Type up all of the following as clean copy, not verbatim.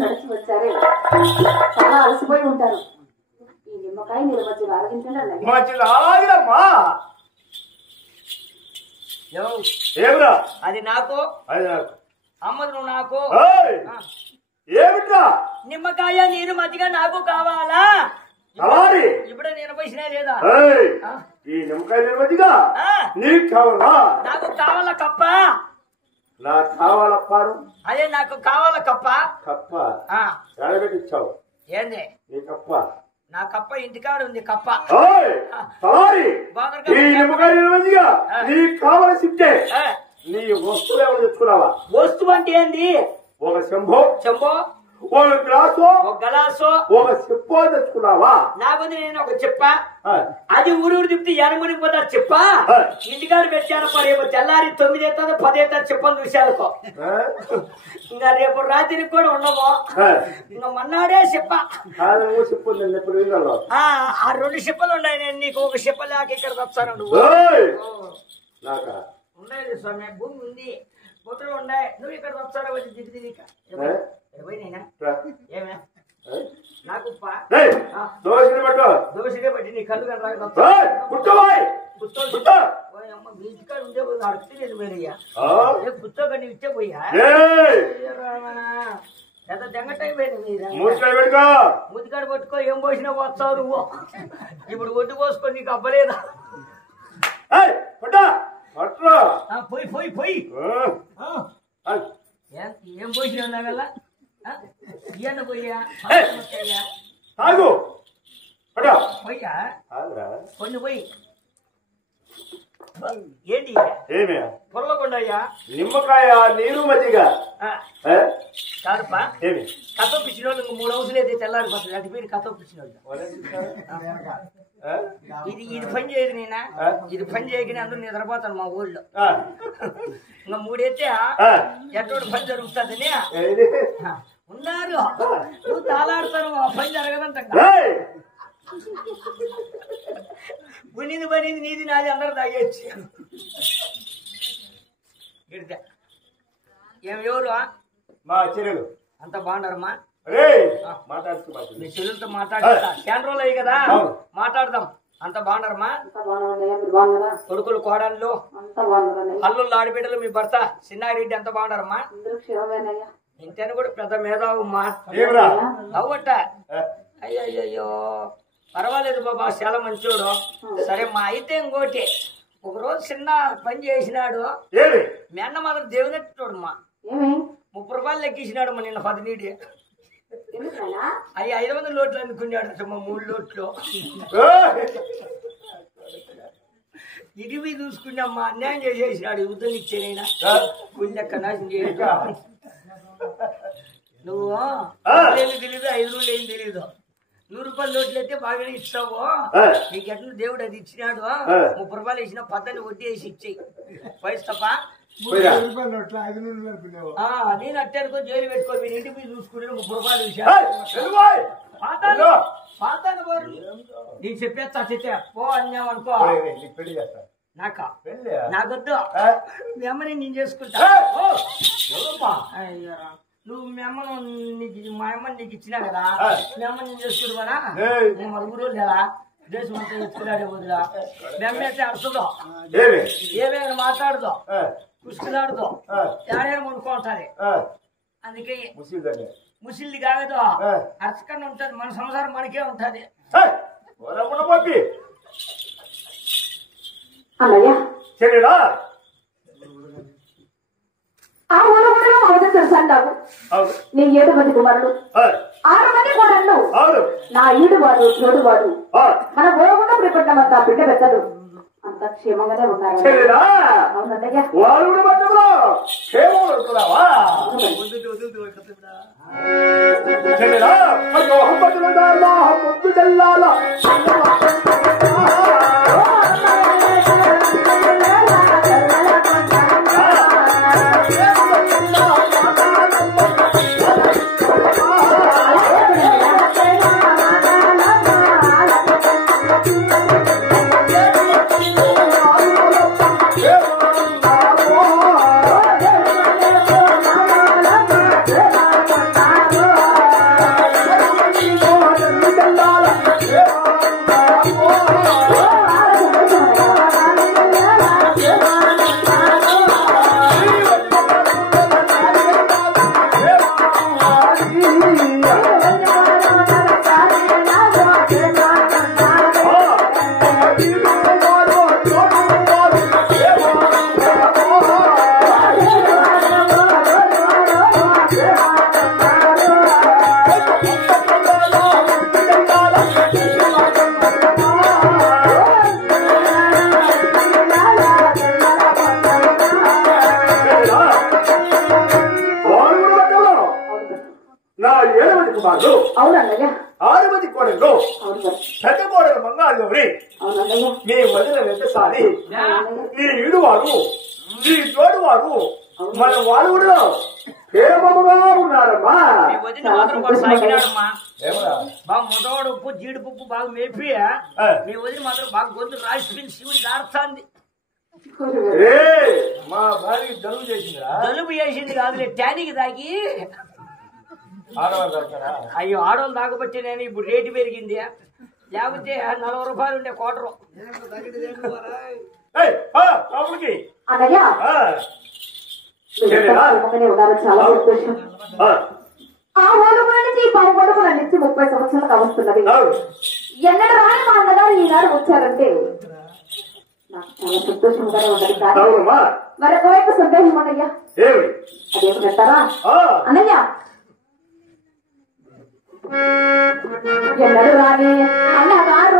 నడిచి వచ్చారే చాలా అలసిపోయి ఉంటారు. ఈ నిమ్మకాయ మీరు మంచిగా ఆరగించండి. అది నాకు అమ్మదు నువ్వు నాకు ఏమిట్రా నిమ్మకాయ నీరు మజ్జిగ నాకు కావాలా? ఇప్పుడే నేను పోసినా లేదా? ఈ నిమ్మకాయ నీరు మజ్జిగ నీకు కావాలా? నాకు కావాల కప్ప. నాకు కావాలప్పారు. అదే నాకు కావాల కప్ప. కప్ప ఎడబెట్టిచ్చావు ఏంది నీ కప్ప? నా కప్ప ఇంటికాడ ఉంది కప్ప. ఈ నిమ్మకాయ నీరు మజ్జిగ నీకు కావాల్సిందే నీ వస్తువు ఏమైనా తెచ్చుకున్నావా? వస్తువు అంటే ఏంది? ఒక చెంబో ఒక గ్లాసు ఒక గలాసు ఒక చెప్పో తెచ్చుకున్నావా? నాకుంది నేను ఒక చెప్ప. అది ఊరూరు తిప్పి ఎనమునికి పోతా చెప్ప. ఇంటికాడ పెట్టాను రేపు తెల్లారి 9 అవుతుంది 10 అవుతుంది చెప్పని చూశానుకో. ఇంకా రేపు రాత్రికి కూడా ఉండవు. ఇంకా మన్నాడే చెప్ప. ఆ 2 చెప్పలు ఉన్నాయి. నేను నీకు ఒక చెప్ప లేక ఇక్కడికి వచ్చాను. ఉన్నాయి స్వామి, భూమి ఉంది, పుత్రులు ఉన్నాయి. నువ్వు ఇక్కడికి వచ్చారా వచ్చి దిగి దిగిక ఏమే నాకు దోషినే బట్టి నీ కళ్ళు ఇంటికాడ ఉండే అడుగుతుంది వేరయ్యా. కూర్చోకండి ఇచ్చే పోయా ఎంత దెంగటైపోయింది. ముదికాడ పట్టుకో ఏం పోసినా పోస్తావు నువ్వు. ఇప్పుడు ఒడ్డు పోసుకో నీకు అవ్వలేదా? పోయి పోయి పోయి ఏం పోసినా ఉన్నా వల్ల ఇయ్యన్న పోయా పోయా కొన్ని పోయి ఏంటి పొరలకొండయ్యా నిమ్మకాయ నీరు మజ్జిగ కాదప్పా. కథ పిచ్చిన వాళ్ళు 3 హౌసులు అయితే తెల్లారిపోతుంది. అది పేరు కథ పిచ్చిన వాళ్ళు. ఇది పని చేయదు నేనా? ఇది పని చేయకనే అందరూ నిద్రపోతాను మా ఊళ్ళో. ఇంకా 3 అయితే ఎటువంటి పని జరుగుతుందని ఉన్నారు. నువ్వు తాళాడుతాను పని జరగదంట. బునిది బనిది నీది నాది అందరూ తాగేచ్చు. ఏం ఎవరు మా చెల్లెలు అంత బాగుంటారమ్మా? మీ చెల్లెలతో మాట్లాడతా. కేంద్రంలో అయ్యి కదా మాట్లాడదాం. అంత బాగుంటారమ్మా? కొడుకులు కోడళ్ళు అల్లుళ్ళు ఆడబిడ్డలు మీ భర్త చిన్నారెడ్డి అంత బాగుంటారమ్మా? ఇంతని కూడా పెద్ద మేధావమ్మా. అవ్వట అయ్యో పర్వాలేదు బాబా, చాలా మంచోడు. సరే మా అయితే ఇంకోటి ఒకరోజు చిన్న పని చేసినాడు. మీ అన్న మాత్రం దేవునెట్టుడమ్మా. 30 రూపాయలు లెక్కించినాడు మా నిన్న 10 నీటి. అవి 500 లోట్లు అనుకున్నాడు. 3 లోట్లు ఇడివి చూసుకున్నామ్మా. అన్యాయం చేసేసినాడు. యుద్ధం ఇచ్చేనైనా గుండెక్క నాశనం చేయడు. నువ్వు ఏమి తెలీదు, 5 రూపాయలు ఏం తెలీదు. 100 రూపాయల నోట్లు అయితే బాగానే ఇస్తావు. నీకు ఎట్లా దేవుడు అది ఇచ్చినాడు. 30 రూపాయలు ఇచ్చిన 10 వడ్డీ వేసి ఇచ్చేయి. వయసు తప్ప నేను అట్టే అనుకో జైలు పెట్టుకో. మీరు ఇంటికి పోయి చూసుకుని 30 రూపాయలు ఇచ్చాను. పాతాను పోరు నీకు చెప్పేస్తా. చెప్పే పో అన్నావు అనుకో. నాకొద్దు. మీ అమ్మని నేను చేసుకుంటా. అయ్యో నువ్వు మీ అమ్మను మా అమ్మని నీకు ఇచ్చినా కదా. మీ అమ్మని నేను చేసుకుంటావా? 3 రోజులు లేదా దేశం అంతా ఎత్తుకులాడే వదిలా మేమైతే అడుతుందో ఏమి ఏమేమి మాట్లాడదో కుష్కులాడదో ఏడేమో అనుకుంటాది అందుకే ముసిల్ది కాగదో అరచకుండా ఉంటది మన సంసారం మనకే ఉంటది అన్నయ్య చెల్లిడా ఆ ఊళ్ళో అవధం తెలుసు అంటావు నీ 7 మంది కుమారుడు 6 మంది కోడళ్ళు నా ఈడువాడు తోడువాడు మన గోగుండ ప్రిపట్టమంతా బిడ్డ పెద్దలు అంత క్షేమంగానే ఉన్నారు అవునన్నయ్య అవునన్నయ్య 6 మంది కోడలు పెద్ద కోడలు మంగాళగౌరి నీ వదిన వెంటసారి నీ ఈడువాడు నీ తోడువాడు మన వాళ్ళు కూడా ప్రేమగా ఉన్నారమ్మా మొదవాడు ఉప్పు జీడిపప్పు బాగా మేపి మీ వదిలి మాత్రం బాగా గొంతు రాసిపోయింది శివుడి ఆడుతుంది మా భార్య జలుబు చేసిందిరా జలుబు చేసింది కాదులే ట్యానికి తాగి అయ్యో ఆడవాళ్ళు తాగబట్టి నేను ఇప్పుడు రేటు పెరిగింది లేకపోతే 40 రూపాయలు ఉండే కోటరు చాలా సంతోషం ఆ ఊరు నుంచి 30 సంవత్సరాలకు వస్తున్నది ఎన్నడ రాని మా అన్నగారు ఈనాడు వచ్చారంటే నాకు చాలా సంతోషంగానే ఉన్నది కానీ మరొక వైపు సందేహం అన్నయ్యా అదేమిటంటారా అన్నయ్య ఎన్నడు రాని అన్నగారు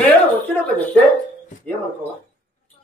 నేను వచ్చినప్పుడు చెప్తే ఏమనుకోవా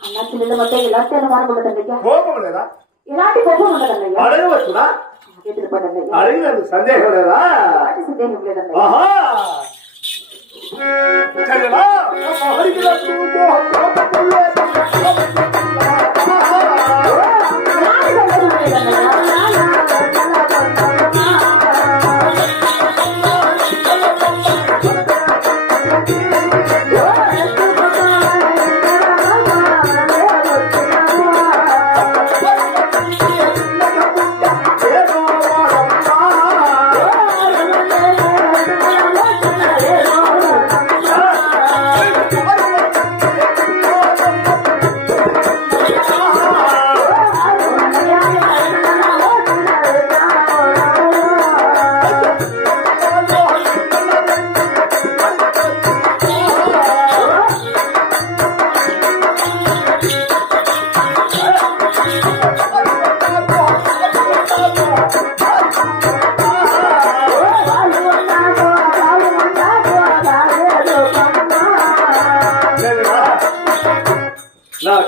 అన్న చిన్న మధ్య ఇలాంటి అనుమానం ఉండదండి కోపం లేదా ఇలాంటి కోపం ఉండదండి అడగవచ్చునా అడిగినందు సందేహం లేదా సందేహం లేదండి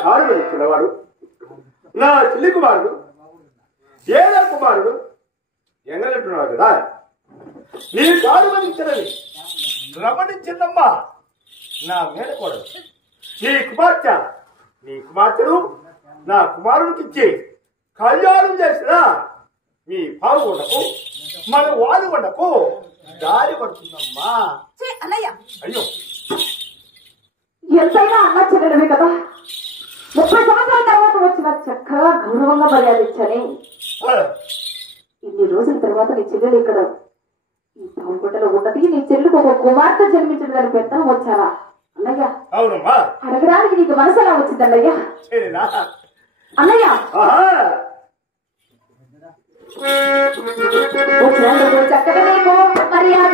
కాడు ఇచ్చినవాడు నా చెల్లి కుమారుడు ఏదో కుమారుడు ఎంగలంటున్నాడు కదా నీ కాడు ఇచ్చినది రమణించిందమ్మా నా మేనకోడలు నీ కుమార్తెను నా కుమారుడికి ఇచ్చి కళ్యాణం చేసిన మీ పాలు ఉండకు మన వాడు ఉండకు దారి పడుతుందమ్మా. అయ్యో ఎంతైనా అన్న చెల్లెలవే కదా 30 సంవత్సరాల తర్వాత వచ్చిన చక్కగా గౌరవంగా మర్యాద ఇచ్చానే. ఇన్ని రోజుల తర్వాత నీ చెల్లెలు ఇక్కడ ఈ పావుగుట్టలో ఉన్నది. నీ చెల్లెలకు ఒక కుమార్తె జన్మించిన దాని పెద్దలు వచ్చారా అన్నయ్య? అవునమ్మా. అడగడానికి నీకు మనసు ఎలా వచ్చింది అన్నయ్య? అన్నయ్య చక్కగా నీకు మర్యాద